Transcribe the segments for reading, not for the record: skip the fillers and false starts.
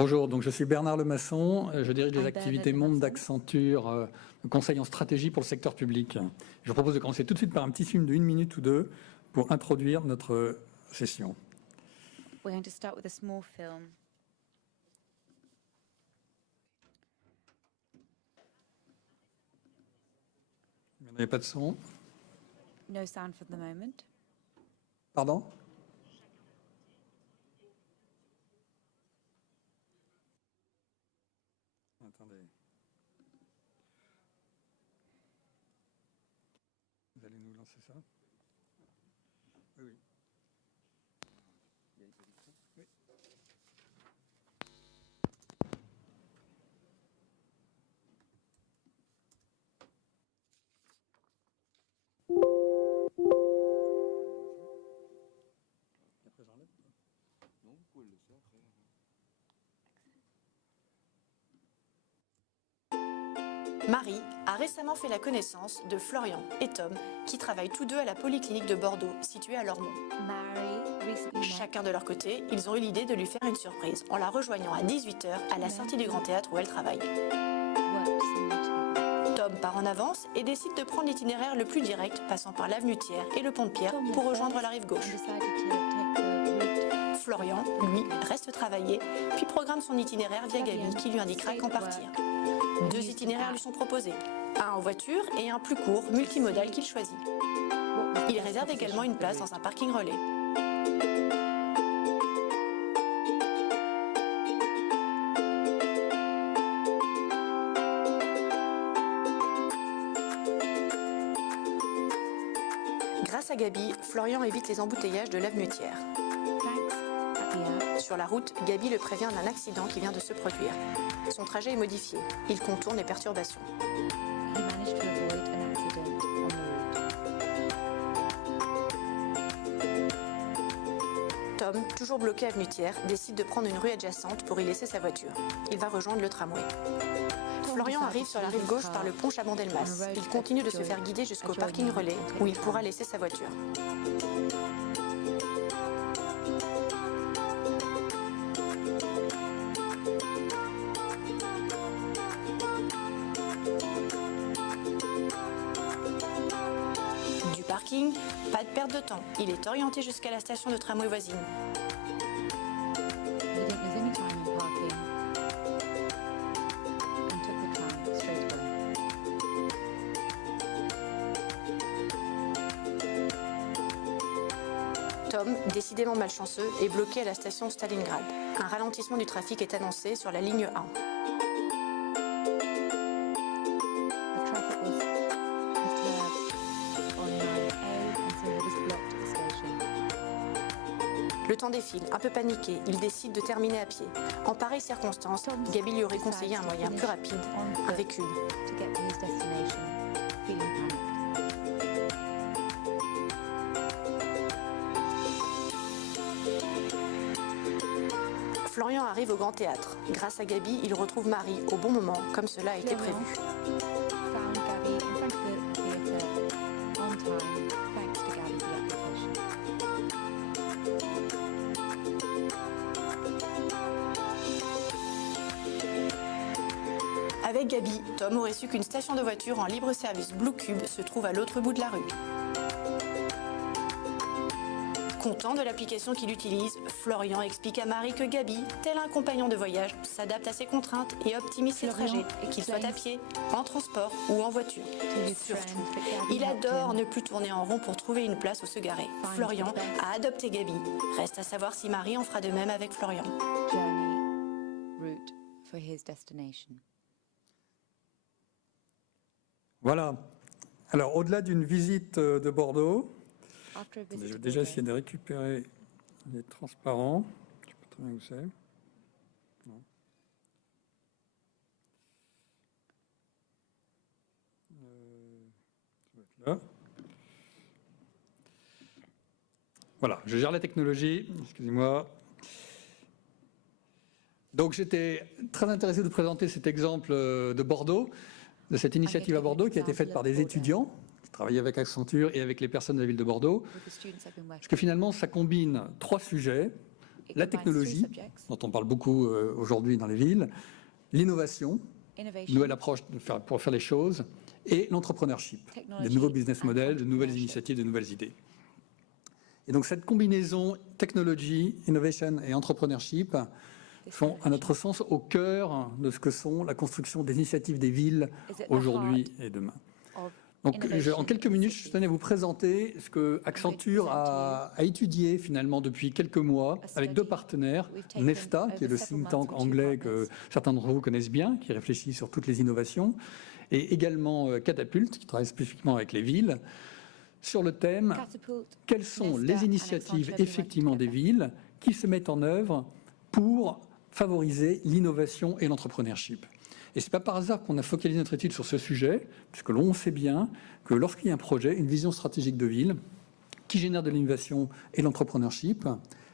Bonjour, donc je suis Bernard Lemasson, je dirige les I'm activités Bernard Monde Lemasson. d'Accenture, conseil en stratégie pour le secteur public. Je vous propose de commencer tout de suite par un petit film de 1 minute ou 2 pour introduire notre session. We're going to start with a small film. Il n'y a pas de son. No sound for the moment. Pardon? Attendez. Vous allez nous lancer ça? Oui, oui. Oui. Après, j'enlève. Non, vous pouvez le laisser après. Marie a récemment fait la connaissance de Florian et Tom, qui travaillent tous deux à la polyclinique de Bordeaux, située à Lormont. Mary recently met Chacun de leur côté, ils ont eu l'idée de lui faire une surprise en la rejoignant à 18h à la sortie du Grand Théâtre où elle travaille. works in Tom part en avance et décide de prendre l'itinéraire le plus direct, passant par l'avenue Thiers et le pont de Pierre pour rejoindre la rive gauche. and decided to take the route. Florian, lui, reste travailler, puis programme son itinéraire via Gabi qui lui indiquera quand partir. 2 itinéraires lui sont proposés, un en voiture et un plus court, multimodal qu'il choisit. Il réserve également une place dans un parking relais. Grâce à Gabi, Florian évite les embouteillages de l'avenue Thiers. Thanks at the app. Sur la route, Gabi le prévient d'un accident qui vient de se produire. Son trajet est modifié. Il contourne les perturbations. He managed to avoid an accident on the route. Tom, toujours bloqué avenue Thiers, décide de prendre une rue adjacente pour y laisser sa voiture. Il va rejoindre le tramway. Florian arrive sur la rive gauche par le pont Chabon-Delmas. Il continue de se faire guider jusqu'au parking relais où il pourra laisser sa voiture. Du parking, pas de perte de temps. Il est orienté jusqu'à la station de tramway voisine. He didn't lose any time in parking and took the tram straight home. Tom, décidément malchanceux, est bloqué à la station Stalingrad. Un ralentissement du trafic est annoncé sur la ligne 1. The traffic was perturbed on line A and so it was blocked at the station. Le temps défile, un peu paniqué, il décide de terminer à pied. En pareille circonstance, Gabi lui aurait conseillé un moyen plus rapide, un véhicule. To get to his destination, feeling panicked. Florian arrive au Grand Théâtre. Grâce à Gabi, il retrouve Marie au bon moment, comme cela a été prévu. Found Gabby in front of the theatre on time, thanks to Gabby the application. Avec Gabi, Tom aurait su qu'une station de voiture en libre service Blue Cube se trouve à l'autre bout de la rue. Content de l'application qu'il utilise, Florian explique à Marie que Gabi, tel un compagnon de voyage, s'adapte à ses contraintes et optimise ses Florian trajets, qu'il soit à explains pied, en transport ou en voiture. his Surtout, friend that Gabby il helped adore him ne plus tourner en rond pour trouver une place où se garer. Find Florian the best. a adopté Gabi. Reste à savoir si Marie en fera de même avec Florian. journey route for his destination. Voilà. Alors, au-delà d'une visite de Bordeaux, After a je visit vais to déjà Bordeaux, essayer de récupérer les transparents. Je ne sais pas très bien où c'est. Non. Ça va être là. Voilà, je gère la technologie, excusez-moi. Donc j'étais très intéressé de présenter cet exemple de Bordeaux, de cette initiative à Bordeaux qui a été faite par des étudiants qui travaillaient avec Accenture et avec les personnes de la ville de Bordeaux. with the students I've been working Parce que finalement, ça combine 3 sujets. It la combines three technologie, subjects: dont on parle beaucoup aujourd'hui dans les villes, l'innovation, innovation, nouvelle approche pour faire les choses, et l'entrepreneurship, des technology, nouveaux business and models, de nouvelles entrepreneurship. initiatives, de nouvelles idées. Et donc cette combinaison technologie, innovation et entrepreneurship This sont, à notre combination, sens, au cœur de ce que sont la construction des initiatives des villes is at the aujourd'hui heart et demain. of Donc, innovation en quelques in minutes, cities. je tenais à vous présenter ce que Accenture a étudié finalement depuis quelques mois avec deux partenaires, We've taken Nesta, qui est le over several think tank months with two anglais que partners. certains d'entre vous connaissent bien, qui réfléchit sur toutes les innovations, et également Catapult, qui travaille spécifiquement avec les villes, sur le thème Catapult, quelles sont Nesta les and initiatives Accenture effectivement des together. villes qui se mettent en œuvre pour favoriser l'innovation et l'entrepreneurship. Et ce n'est pas par hasard qu'on a focalisé notre étude sur ce sujet, puisque l'on sait bien que lorsqu'il y a un projet, une vision stratégique de ville, qui génère de l'innovation et l'entrepreneurship,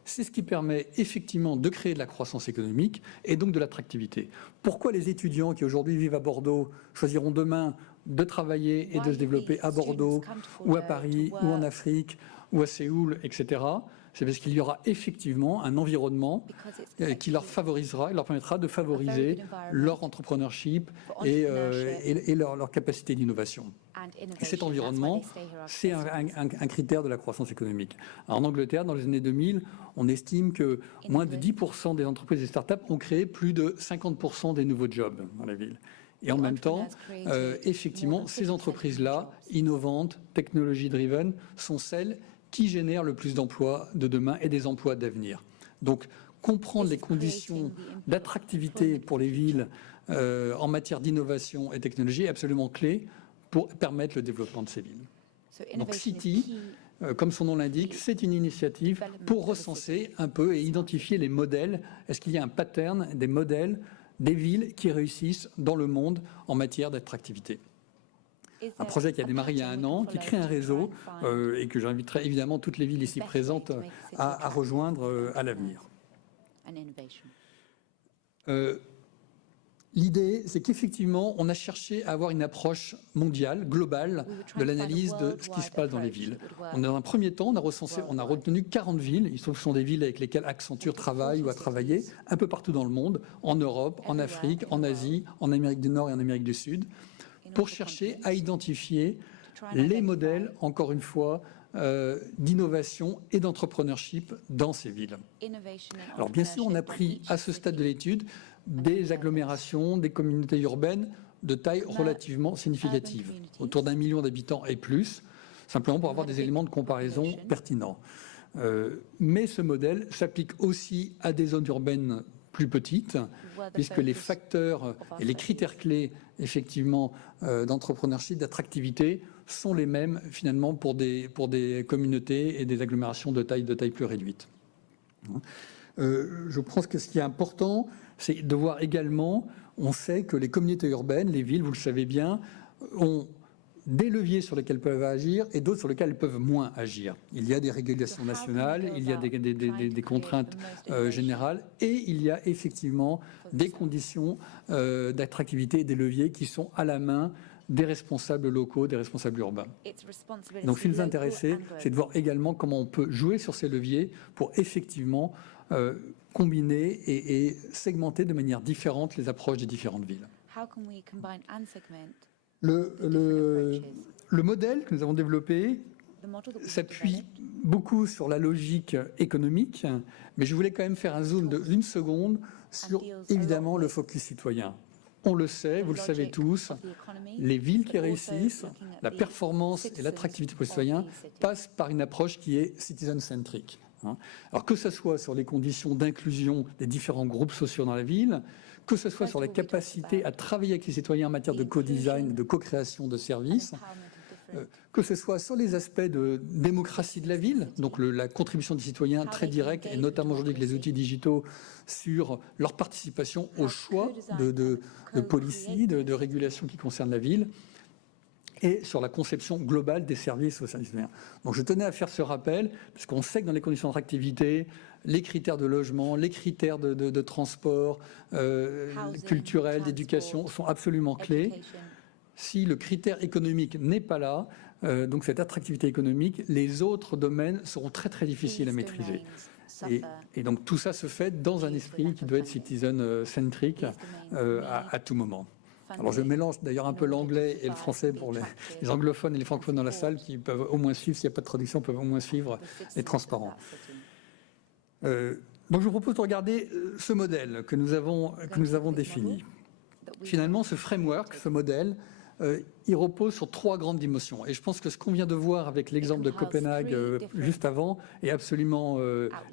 c'est ce qui permet effectivement de créer de la croissance économique et donc de l'attractivité. Pourquoi les étudiants qui aujourd'hui vivent à Bordeaux choisiront demain de travailler et de se développer à Bordeaux ou à Paris ou en Afrique ou à Séoul, etc. C'est parce qu'il y aura effectivement un environnement qui leur favorisera, leur permettra de favoriser leur entrepreneurship et leur capacité d'innovation. Et cet environnement, c'est un critère de la croissance économique. Alors, en Angleterre, dans les années 2000, on estime que moins de 10% des entreprises et startups ont créé plus de 50% des nouveaux jobs dans la ville. Et en même temps, effectivement, ces entreprises-là, innovantes, technology-driven, sont celles qui génèrent le plus d'emplois de demain et des emplois d'avenir. Donc, comprendre les conditions d'attractivité pour les villes en matière d'innovation et technologie est absolument clé pour permettre le développement de ces villes. Donc, City, comme son nom l'indique, c'est une initiative pour recenser un peu et identifier les modèles. Est-ce qu'il y a un pattern des modèles des villes qui réussissent dans le monde en matière d'attractivité? Un projet qui a démarré il y a un an, qui crée un réseau et que j'inviterai évidemment toutes les villes ici présentes à rejoindre à l'avenir. L'idée, c'est qu'effectivement, on a cherché à avoir une approche mondiale, globale, de l'analyse de ce qui se passe dans les villes. Dans un premier temps, on a retenu 40 villes. Il se trouve que ce sont des villes avec lesquelles Accenture travaille ou a travaillé un peu partout dans le monde, en Europe, en Afrique, en Asie, en Amérique du Nord et en Amérique du Sud, pour chercher à identifier les modèles, encore une fois, d'innovation et d'entrepreneurship dans ces villes. Alors bien sûr, on a pris à ce stade de l'étude des agglomérations, des communautés urbaines de taille relativement significative, autour d'1 million d'habitants et plus, simplement pour avoir des éléments de comparaison pertinents. Mais ce modèle s'applique aussi à des zones urbaines plus petites, puisque les facteurs et les critères clés, effectivement, d'entrepreneurship, d'attractivité, sont les mêmes, finalement, pour des communautés et des agglomérations de taille plus réduite. Je pense que ce qui est important, c'est de voir également, on sait que les communautés urbaines, les villes, vous le savez bien, ont des leviers sur lesquels elles peuvent agir et d'autres sur lesquels elles peuvent moins agir. Il y a des régulations nationales, il y a des contraintes générales et il y a effectivement des conditions d'attractivité et des leviers qui sont à la main des responsables locaux, des responsables urbains. Donc, ce qui nous intéresse, c'est de voir également comment on peut jouer sur ces leviers pour effectivement combiner et segmenter de manière différente les approches des différentes villes. Le modèle que nous avons développé s'appuie beaucoup sur la logique économique, mais je voulais quand même faire un zoom d'une seconde sur, évidemment, le focus citoyen. On le sait, vous le savez tous, les villes qui réussissent, la performance et l'attractivité pour les citoyens passent par une approche qui est citizen-centric. Alors que ce soit sur les conditions d'inclusion des différents groupes sociaux dans la ville, que ce soit sur la capacité à travailler avec les citoyens en matière de co-design, de co-création de services, que ce soit sur les aspects de démocratie de la ville, donc la contribution des citoyens très directe, et notamment aujourd'hui avec les outils digitaux, sur leur participation au choix de policy, de régulation qui concerne la ville, et sur la conception globale des services aux citoyens. Donc je tenais à faire ce rappel, puisqu'on sait que dans les conditions d'attractivité, les critères de logement, les critères de transport, culturel, d'éducation sont absolument clés. Si le critère économique n'est pas là, donc cette attractivité économique, les autres domaines seront très très difficiles à maîtriser. Et donc tout ça se fait dans un esprit qui doit être citizen-centric à tout moment. Alors je mélange d'ailleurs un peu l'anglais et le français pour les anglophones et les francophones dans la salle qui peuvent au moins suivre, s'il n'y a pas de traduction, peuvent au moins suivre les transparents. Donc je vous propose de regarder ce modèle que nous avons défini. Finalement, ce framework, ce modèle, il repose sur 3 grandes dimensions. Et je pense que ce qu'on vient de voir avec l'exemple de Copenhague juste avant est absolument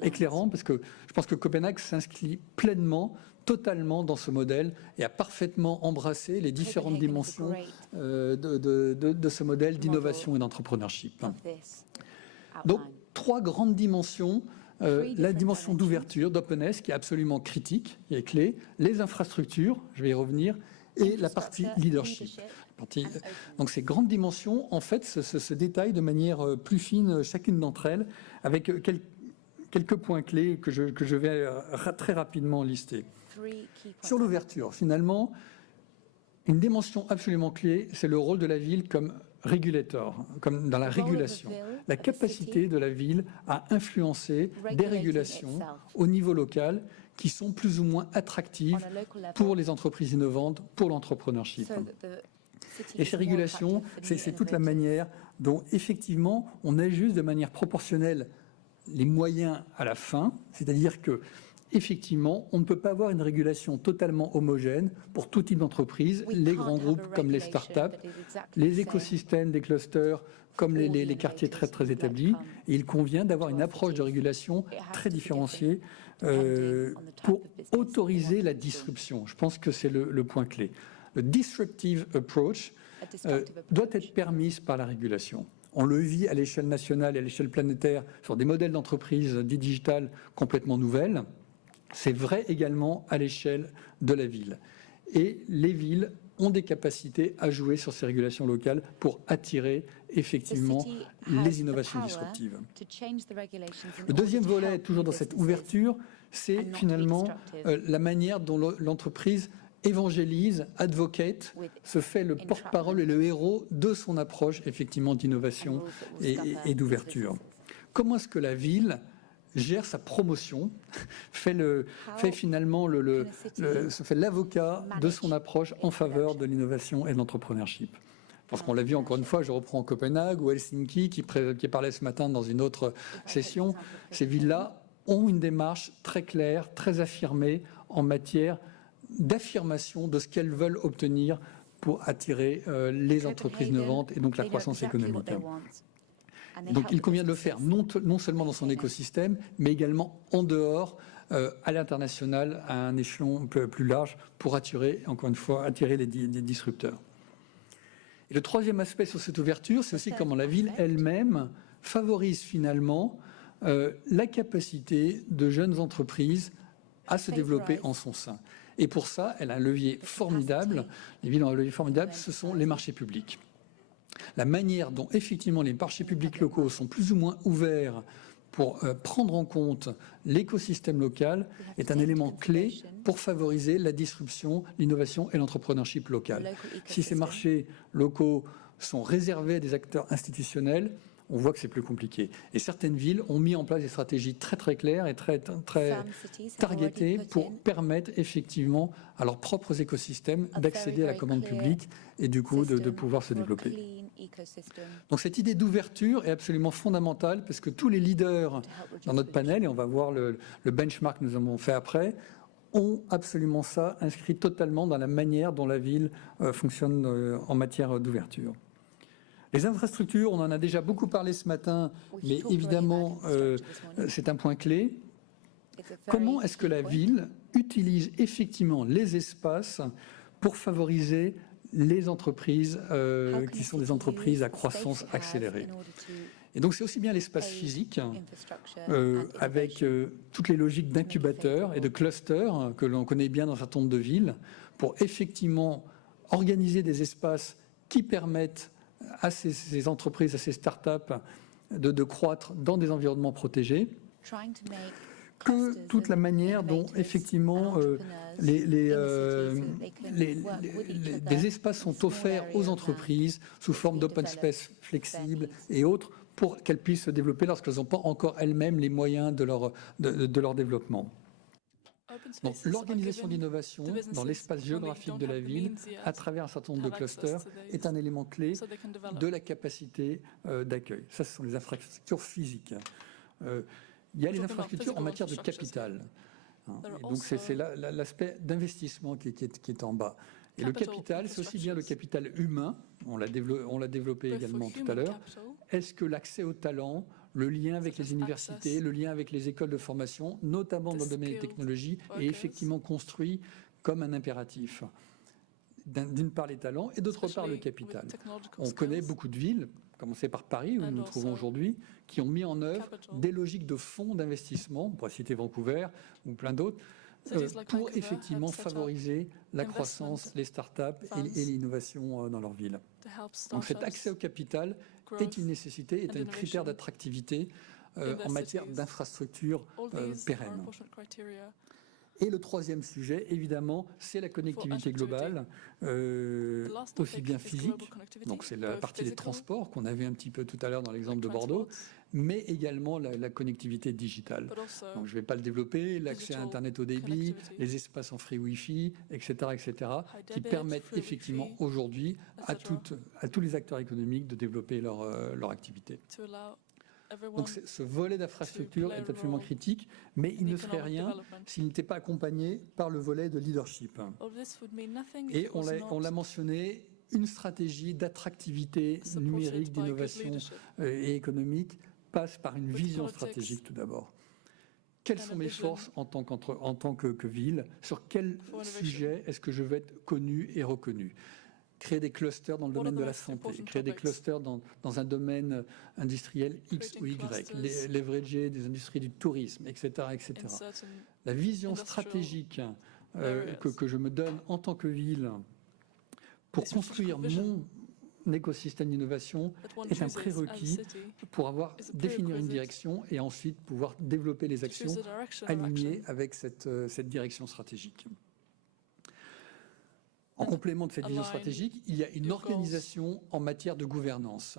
éclairant, parce que je pense que Copenhague s'inscrit pleinement, totalement dans ce modèle et a parfaitement embrassé les différentes dimensions de ce modèle d'innovation et d'entrepreneurship. Donc, 3 grandes dimensions. La dimension d'ouverture, d'openness, qui est absolument critique, qui est clé, les infrastructures, je vais y revenir, et la partie leadership. Donc ces grandes dimensions, en fait, se détaillent de manière plus fine, chacune d'entre elles, avec quelques points clés que je vais très rapidement lister. Sur l'ouverture, finalement, une dimension absolument clé, c'est le rôle de la ville comme régulateur, comme dans la régulation. La capacité de la ville à influencer des régulations au niveau local qui sont plus ou moins attractives pour les entreprises innovantes, pour l'entrepreneurship. Et ces régulations, c'est toute la manière dont, effectivement, on ajuste de manière proportionnelle les moyens à la fin, c'est-à-dire que effectivement, on ne peut pas avoir une régulation totalement homogène pour tout type d'entreprise, les grands groupes comme les startups, les écosystèmes des clusters comme les quartiers très, très établis. Et il convient d'avoir une approche de régulation très différenciée pour autoriser la disruption. Je pense que c'est le point clé. Le disruptive approach doit être permise par la régulation. On le vit à l'échelle nationale et à l'échelle planétaire sur des modèles d'entreprise digitales complètement nouvelles. C'est vrai également à l'échelle de la ville. Et les villes ont des capacités à jouer sur ces régulations locales pour attirer effectivement les innovations disruptives. Le deuxième volet, toujours dans cette ouverture, c'est finalement la manière dont l'entreprise évangélise, advocate, se fait le porte-parole et le héros de son approche effectivement d'innovation et d'ouverture. Comment est-ce que la ville gère sa promotion, fait finalement se fait l'avocat de son approche en faveur de l'innovation et de l'entrepreneurship. Parce qu'on l'a vu encore une fois, je reprends Copenhague ou Helsinki qui parlait ce matin dans une autre session. Ces villes-là ont une démarche très claire, très affirmée en matière d'affirmation de ce qu'elles veulent obtenir pour attirer les entreprises innovantes et donc la croissance économique. Donc il convient de le faire non seulement dans son écosystème, mais également en dehors, à l'international, à un échelon plus large, pour attirer, encore une fois, les disrupteurs. Et le troisième aspect sur cette ouverture, c'est aussi comment la ville elle-même favorise finalement la capacité de jeunes entreprises à se développer en son sein. Et pour ça, elle a un levier formidable. Les villes ont un levier formidable, ce sont les marchés publics. La manière dont effectivement les marchés publics locaux sont plus ou moins ouverts pour prendre en compte l'écosystème local est un élément clé pour favoriser la disruption, l'innovation et l'entrepreneurship local. Si ces marchés locaux sont réservés à des acteurs institutionnels, on voit que c'est plus compliqué. Et certaines villes ont mis en place des stratégies très très claires et très targetées pour permettre effectivement à leurs propres écosystèmes d'accéder à la commande publique et du coup de pouvoir se développer. Donc cette idée d'ouverture est absolument fondamentale parce que tous les leaders dans notre panel, et on va voir le benchmark que nous avons fait après, ont absolument ça inscrit totalement dans la manière dont la ville fonctionne en matière d'ouverture. Les infrastructures, on en a déjà beaucoup parlé ce matin, mais évidemment, c'est un point clé. Comment est-ce que la ville utilise effectivement les espaces pour favoriser les entreprises qui sont des entreprises à croissance accélérée? Et donc, c'est aussi bien l'espace physique, avec toutes les logiques d'incubateurs et de clusters que l'on connaît bien dans un certain nombre de villes, pour effectivement organiser des espaces qui permettent à ces entreprises, à ces startups de croître dans des environnements protégés, que toute la manière dont effectivement des espaces sont offerts aux entreprises sous forme d'open space flexibles et autres pour qu'elles puissent se développer lorsqu'elles n'ont pas encore elles-mêmes les moyens de leur développement. Donc, l'organisation d'innovation dans l'espace géographique de la ville, à travers un certain nombre de clusters, est un élément clé de la capacité d'accueil. Ça, ce sont les infrastructures physiques. Il y a les infrastructures en matière de capital. Et donc, c'est l'aspect d'investissement qui est en bas. Et le capital, c'est aussi bien le capital humain, on l'a développé également tout à l'heure. Est-ce que l'accès au talent, le lien avec les universités, le lien avec les écoles de formation, notamment dans le domaine des technologies, est effectivement construit comme un impératif? D'une part les talents et d'autre part le capital. On connaît beaucoup de villes, à commencer par Paris, où nous nous trouvons aujourd'hui, qui ont mis en œuvre des logiques de fonds d'investissement, on pourrait citer Vancouver ou plein d'autres, pour effectivement favoriser la croissance, les startups et l'innovation dans leur ville. Donc cet accès au capital est une nécessité, est un critère d'attractivité en matière d'infrastructures pérennes. Et le troisième sujet, évidemment, c'est la connectivité globale, aussi bien physique, donc c'est la partie des transports qu'on a vu un petit peu tout à l'heure dans l'exemple de Bordeaux, mais également la connectivité digitale. Donc je ne vais pas le développer, l'accès à Internet haut débit, les espaces en free Wi-Fi, etc., qui permettent effectivement aujourd'hui à tous les acteurs économiques de développer leur activité. Donc ce volet d'infrastructure est absolument critique, mais il ne ferait rien s'il n'était pas accompagné par le volet de leadership. Et on l'a mentionné, une stratégie d'attractivité numérique, d'innovation et économique passe par une vision stratégique tout d'abord. Quelles sont mes forces en tant que ville? Sur quel sujet est-ce que je veux être connu et reconnu? Créer des clusters dans le domaine de la santé, créer des clusters dans un domaine industriel X ou Y, leverager des industries du tourisme, etc. La vision stratégique que je me donne en tant que ville pour construire mon écosystème d'innovation est un prérequis pour définir une direction et ensuite pouvoir développer les actions alignées avec cette direction stratégique. En complément de cette vision stratégique, il y a une organisation en matière de gouvernance.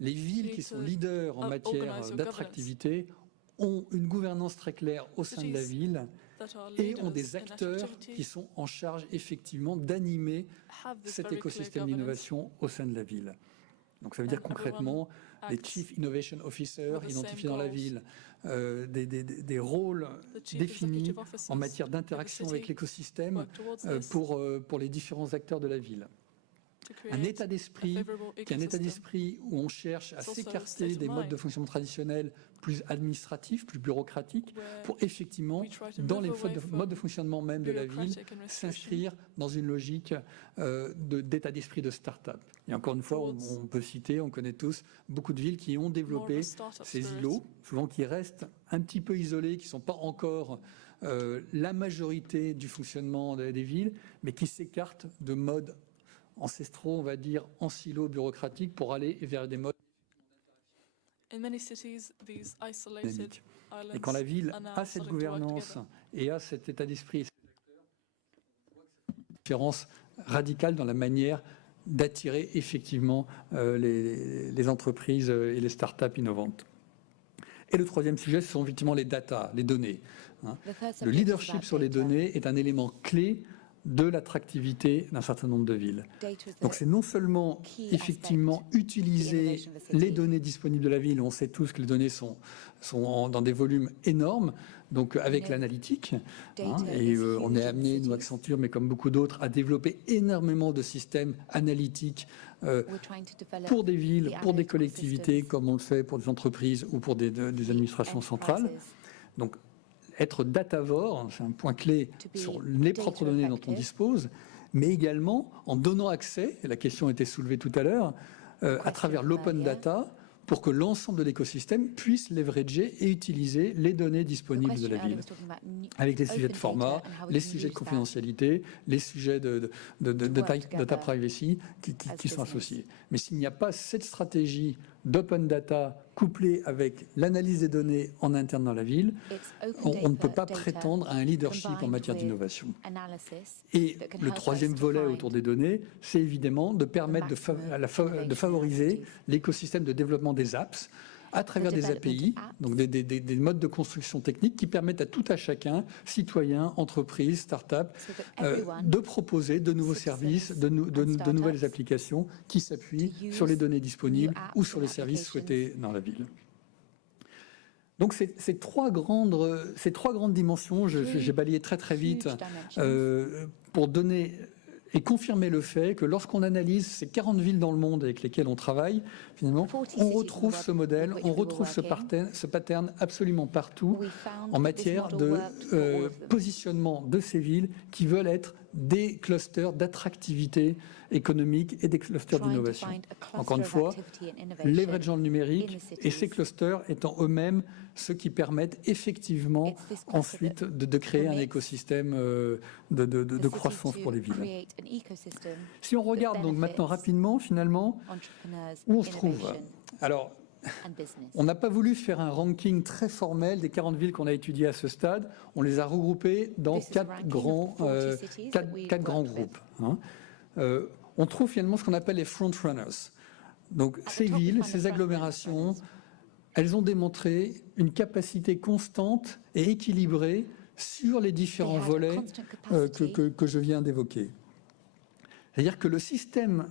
Les villes qui sont leaders en matière d'attractivité ont une gouvernance très claire au sein de la ville et ont des acteurs qui sont en charge effectivement d'animer cet écosystème d'innovation au sein de la ville. Donc ça veut dire concrètement les Chief Innovation Officers identifiés dans la ville, des rôles définis en matière d'interaction avec l'écosystème pour les différents acteurs de la ville. Un état d'esprit qui est un état d'esprit où on cherche à s'écarter des modes de fonctionnement traditionnels plus administratifs, plus bureaucratiques, pour effectivement, dans les modes de fonctionnement même de la ville, s'inscrire dans une logique d'état d'esprit de start-up. Et encore une fois, on peut citer, on connaît tous, beaucoup de villes qui ont développé ces îlots, souvent qui restent un petit peu isolés, qui ne sont pas encore la majorité du fonctionnement des villes, mais qui s'écartent de modes ancestraux, on va dire, en silo bureaucratique pour aller vers des modes dynamiques. Et quand la ville a cette gouvernance et a cet état d'esprit, une différence radicale dans la manière d'attirer effectivement les entreprises et les startups innovantes. Et le troisième sujet, ce sont effectivement les data, les données. Le leadership sur les données est un élément clé de l'attractivité d'un certain nombre de villes. Donc c'est non seulement effectivement utiliser les données disponibles de la ville, on sait tous que les données sont dans des volumes énormes, donc avec l'analytique, et on est amené, nous Accenture, mais comme beaucoup d'autres, à développer énormément de systèmes analytiques pour des villes, pour des collectivités, comme on le fait pour des entreprises ou pour des administrations centrales. Donc être datavore, c'est un point clé sur les propres données dont on dispose, mais également en donnant accès, et la question a été soulevée tout à l'heure, à travers l'open data, pour que l'ensemble de l'écosystème puisse leverager et utiliser les données disponibles de la ville, avec les sujets de format, les sujets de confidentialité, les sujets de data privacy qui sont associés. Mais s'il n'y a pas cette stratégie d'open data couplé avec l'analyse des données en interne dans la ville, on ne peut pas prétendre à un leadership en matière d'innovation. Et le troisième volet autour des données, c'est évidemment de permettre de favoriser l'écosystème de développement des apps à travers des API, donc des modes de construction technique qui permettent à tout à chacun, citoyens, entreprises, start-up, de proposer de nouveaux services, de nouvelles applications qui s'appuient sur les données disponibles ou sur les services souhaités dans la ville. Donc ces trois grandes dimensions, j'ai balayé très vite pour donner et confirmer le fait que lorsqu'on analyse ces 40 villes dans le monde avec lesquelles on travaille, finalement, on retrouve ce modèle, on retrouve ce pattern absolument partout en matière de positionnement de ces villes qui veulent être des clusters d'attractivité économique et des clusters d'innovation. Encore une fois, leverageant le numérique et ces clusters étant eux-mêmes ceux qui permettent effectivement ensuite de créer un écosystème de croissance pour les villes. Si on regarde donc maintenant rapidement, finalement, où on se trouve. Alors, on n'a pas voulu faire un ranking très formel des 40 villes qu'on a étudiées à ce stade. On les a regroupées dans quatre grands groupes. On trouve finalement ce qu'on appelle les frontrunners. Donc ces villes, ces agglomérations, elles ont démontré une capacité constante et équilibrée sur les différents volets que je viens d'évoquer. C'est-à-dire que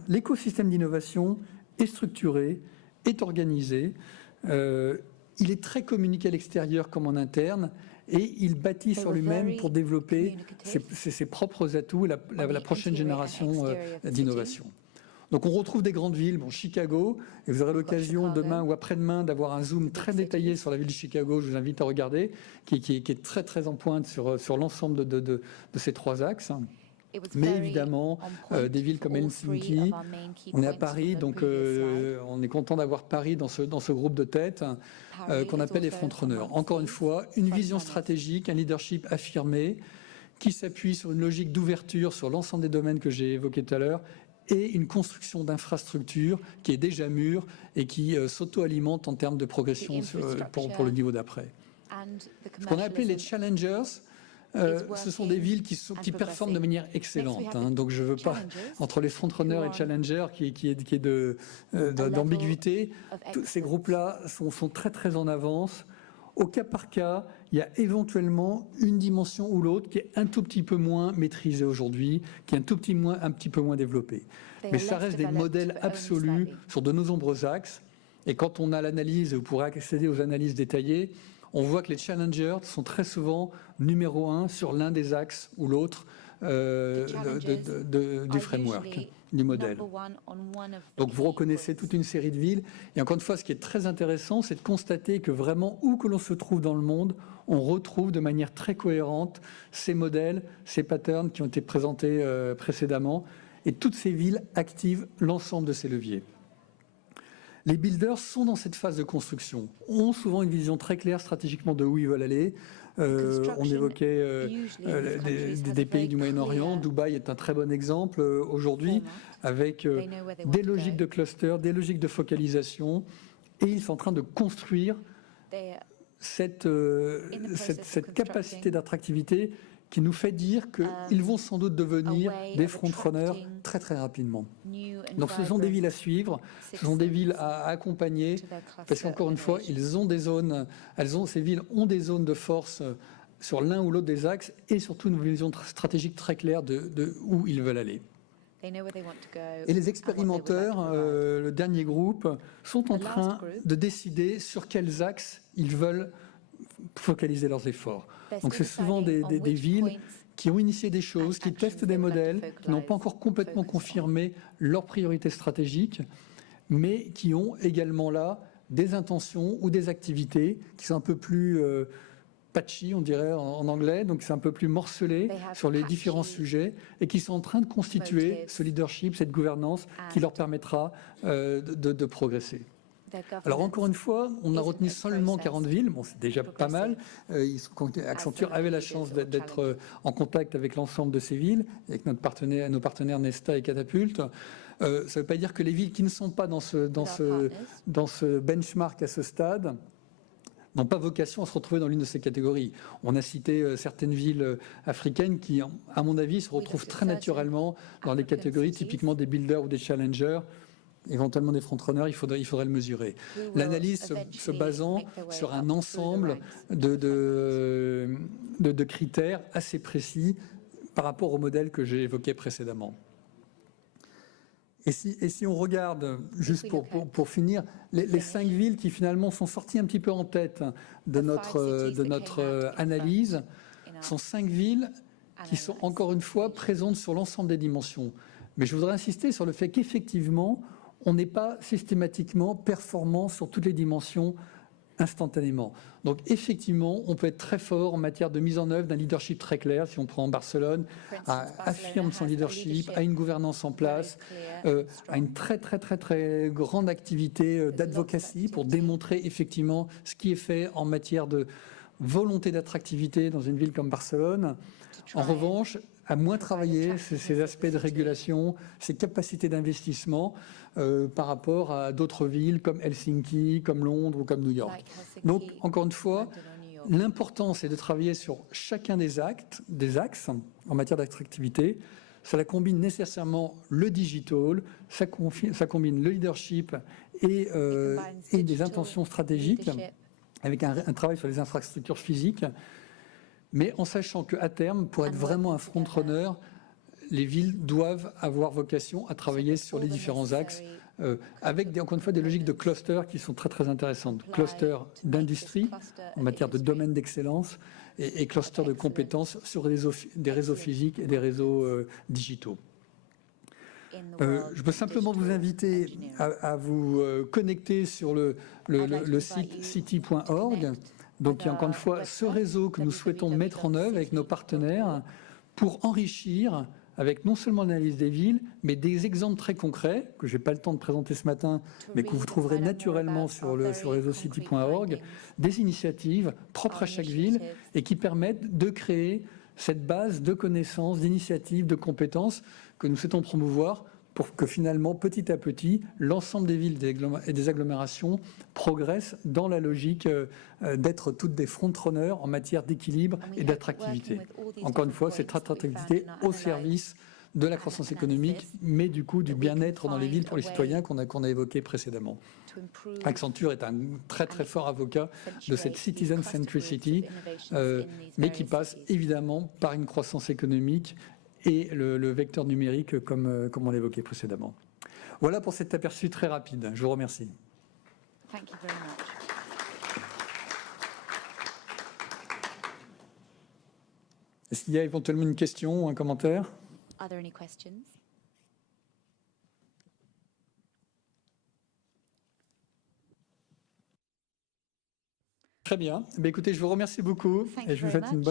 l'écosystème d'innovation est structuré, est organisé, il est très communiqué à l'extérieur comme en interne, et il bâtit sur lui-même pour développer ses propres atouts et la prochaine génération d'innovation. Donc on retrouve des grandes villes, Chicago, et vous aurez l'occasion demain ou après-demain d'avoir un zoom très détaillé sur la ville de Chicago, je vous invite à regarder, qui est très en pointe sur l'ensemble de ces trois axes. Mais évidemment, des villes comme Helsinki, on est à Paris, donc on est content d'avoir Paris dans ce groupe de tête qu'on appelle les frontrunners. Encore une fois, une vision stratégique, un leadership affirmé qui s'appuie sur une logique d'ouverture sur l'ensemble des domaines que j'ai évoqués tout à l'heure et une construction d'infrastructures qui est déjà mûre et qui s'auto-alimente en termes de progression pour le niveau d'après. Ce qu'on a appelé les challengers, ce sont des villes qui performent de manière excellente. Donc je ne veux pas, entre les frontrunners et challengers, qui est d'ambiguïté, ces groupes-là sont très en avance. Au cas par cas, il y a éventuellement une dimension ou l'autre qui est un tout petit peu moins maîtrisée aujourd'hui, qui est un petit peu moins développée. Mais ça reste des modèles absolus sur de nombreux axes. Et quand on a l'analyse, vous pourrez accéder aux analyses détaillées, on voit que les challengers sont très souvent numéro 1 sur l'un des axes ou l'autre du framework, du modèle. Donc vous reconnaissez toute une série de villes. Et encore une fois, ce qui est très intéressant, c'est de constater que vraiment, où que l'on se trouve dans le monde, on retrouve de manière très cohérente ces modèles, ces patterns qui ont été présentés précédemment. Et toutes ces villes activent l'ensemble de ces leviers. Les builders sont dans cette phase de construction, ont souvent une vision très claire stratégiquement de où ils veulent aller. On évoquait des pays du Moyen-Orient. Dubaï est un très bon exemple aujourd'hui, avec des logiques de cluster, des logiques de focalisation, et ils sont en train de construire cette capacité d'attractivité qui nous fait dire qu'ils vont sans doute devenir des frontrunners très rapidement. Donc ce sont des villes à suivre, ce sont des villes à accompagner, parce qu'encore une fois, ces villes ont des zones de force sur l'un ou l'autre des axes, et surtout une vision stratégique très claire de où ils veulent aller. Et les expérimenteurs, le dernier groupe, sont en train de décider sur quels axes ils veulent focaliser leurs efforts. Donc c'est souvent des villes qui ont initié des choses, qui testent des modèles, qui n'ont pas encore complètement confirmé leurs priorités stratégiques, mais qui ont également là des intentions ou des activités qui sont un peu plus patchy, on dirait en anglais, donc c'est un peu plus morcelé sur les différents sujets et qui sont en train de constituer ce leadership, cette gouvernance qui leur permettra de progresser. Alors encore une fois, on a retenu seulement 40 villes, bon, c'est déjà pas mal. Accenture avait la chance d'être en contact avec l'ensemble de ces villes, avec nos partenaires Nesta et Catapulte. Ça ne veut pas dire que les villes qui ne sont pas dans ce benchmark à ce stade n'ont pas vocation à se retrouver dans l'une de ces catégories. On a cité certaines villes africaines qui, à mon avis, se retrouvent très naturellement dans les catégories typiquement des builders ou des challengers, éventuellement des frontrunners, il faudrait le mesurer. L'analyse se basant sur un ensemble de critères assez précis par rapport au modèle que j'ai évoqué précédemment. Et si on regarde, juste pour finir, les 5 villes qui finalement sont sorties un petit peu en tête de notre analyse, sont 5 villes qui sont encore une fois présentes sur l'ensemble des dimensions. Mais je voudrais insister sur le fait qu'effectivement, on n'est pas systématiquement performant sur toutes les dimensions instantanément. Donc effectivement, on peut être très fort en matière de mise en œuvre d'un leadership très clair. Si on prend Barcelone, affirme son leadership, a une gouvernance en place, a une très grande activité d'advocacy pour démontrer effectivement ce qui est fait en matière de volonté d'attractivité dans une ville comme Barcelone. En revanche, à moins travailler ces aspects de régulation, ces capacités d'investissement par rapport à d'autres villes comme Helsinki, comme Londres ou comme New York. Donc, encore une fois, l'important, c'est de travailler sur chacun des axes en matière d'attractivité. Cela combine nécessairement le digital, ça combine le leadership et des intentions stratégiques avec un travail sur les infrastructures physiques. Mais en sachant qu'à terme, pour être vraiment un front-runner, les villes doivent avoir vocation à travailler sur les différents axes, avec encore une fois des logiques de cluster qui sont très intéressantes. Cluster d'industrie en matière de domaine d'excellence et cluster de compétences sur des réseaux physiques et des réseaux digitaux. Je peux simplement vous inviter à vous connecter sur le site city.org. Donc, il y a encore une fois ce réseau que nous souhaitons mettre en œuvre avec nos partenaires pour enrichir avec non seulement l'analyse des villes, mais des exemples très concrets que je n'ai pas le temps de présenter ce matin, mais que vous trouverez naturellement sur le réseau city.org, des initiatives propres à chaque ville et qui permettent de créer cette base de connaissances, d'initiatives, de compétences que nous souhaitons promouvoir pour que finalement, petit à petit, l'ensemble des villes et des agglomérations progressent dans la logique d'être toutes des front-runners en matière d'équilibre et d'attractivité. Encore une fois, cette attractivité au service de la croissance économique, mais du coup du bien-être dans les villes pour les citoyens qu'on a évoqué précédemment. Accenture est un très fort avocat de cette citizen centricity, mais qui passe évidemment par une croissance économique et le vecteur numérique comme on l'évoquait précédemment. Voilà pour cet aperçu très rapide. Je vous remercie. Thank you very much. Est-ce qu'il y a éventuellement une question ou un commentaire? Are there any questions? Très bien. Écoutez, je vous remercie beaucoup Thank et you je vous very souhaite une bonne